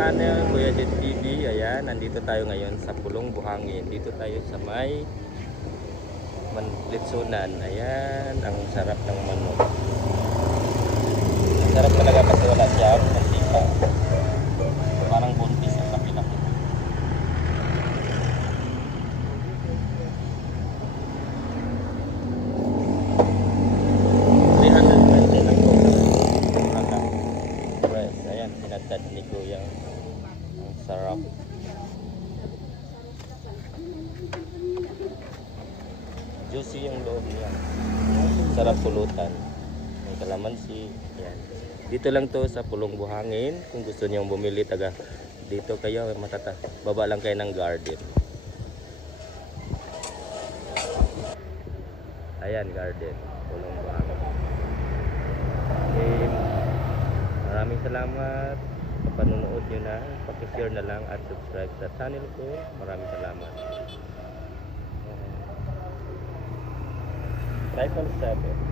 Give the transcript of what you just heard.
Channel Kuya Jet TV, ayan, nandito tayo ngayon sa Pulong Buhangin. Dito tayo sa may Litsunan. Ayan, ang sarap ng manok. Ang sarap talaga kasi wala siyang mantika. Parang buntis ang laki-laki. Ayan, sinatad ni Kuya. Ang sarap. Juicy yung loob niya. Sarap pulutan. May kalamansi. Ayan. Dito lang to sa Pulong Buhangin. Kung gusto niyong bumili, taga dito kayo, baba lang kayo ng garden. Ayan, garden. Pulong Buhangin. Okay. Maraming salamat sa panonood nyo na. Paki-share na lang at subscribe sa channel ko. Maraming salamat. Cycle 7.